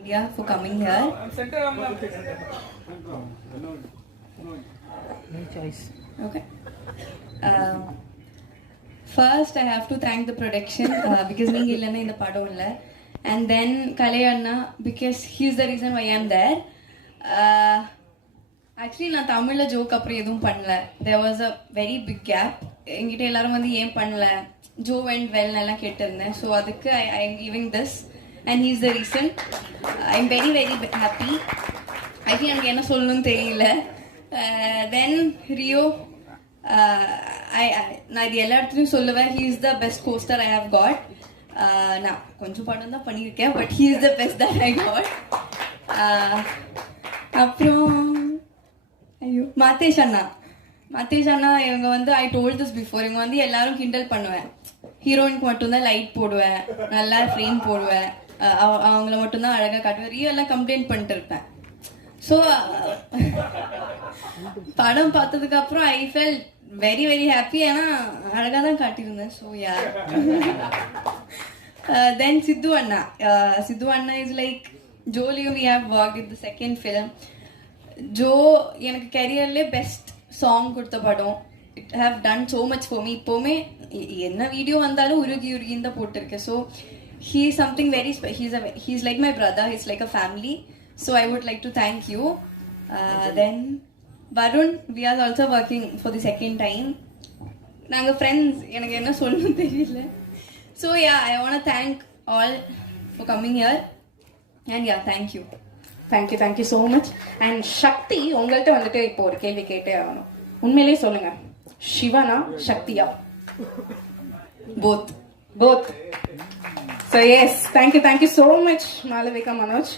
India for coming here. No choice. Okay. First, I have to thank the production because நீங்க இல்லைன்னா இந்த படம் இல்லை. And then Kalai Anna because he's the reason why I'm there. Actually, நான் தமிழ்ல joke அப்புறம் எதுவும் பண்ணல. There was a very big gap. என்கிட்ட எல்லாரும் வந்து ஏன் பண்ணல ஜோ அண்ட் வெல் எல்லாம் கேட்டிருந்தேன். ஸோ அதுக்கு I am giving this and he's the reason. I am very very happy. Actually எனக்கு என்ன சொல்லணும்னு தெரியல. தென் ரியோ நான் இது எல்லா இடத்துலையும் சொல்லுவேன். He is the best co-star I have got. நான் கொஞ்சம் படம் தான் பண்ணியிருக்கேன் but he is the best that I got. அப்புறம் ஐயோ மாத்தேஷ் அண்ணா இவங்க வந்து ஐ டோல்ட் திஸ் பிஃபோர். இவங்க வந்து எல்லாரும் கிண்டல் பண்ணுவேன். ஹீரோயினுக்கு மட்டும்தான் லைட் போடுவேன், நல்லா ஃப்ரேம் போடுவேன், அவங்கள மட்டும்தான் அழகாக காட்டுவேன். ரியெல்லாம் கம்ப்ளைண்ட் பண்ணிட்டு இருப்பேன். ஸோ படம் பார்த்ததுக்கு அப்புறம் I felt very very happy. ஏன்னா அழகாக தான் காட்டியிருந்தேன். ஸோ யார் தென் சித்து அண்ணா இஸ் லைக் ஜோலியும் we have work in the second film. ஜோ எனக்கு கெரியர்லேயே பெஸ்ட் சாங் கொடுத்த படம். It have done so much for me. இப்போவுமே என்ன வீடியோ வந்தாலும் உருகின்னு தான் போட்டிருக்கேன். So he is something very he's like my brother. He's like a family. So I would like to thank you. Then Varun, we are also working for the second time. நாங்கள் friends. எனக்கு என்ன சொல்லணும்னு தெரியல. So yeah I want thank all for coming here and yeah thank you. Thank you so much. And Shakti, உங்கள்கிட்ட வந்துட்டு இப்போ ஒரு கேள்வி கேட்டே ஆகணும். உண்மையிலேயே சொல்லுங்க, சிவனா சக்தியா? Both. So yes, thank you so much Malavika, Manoj.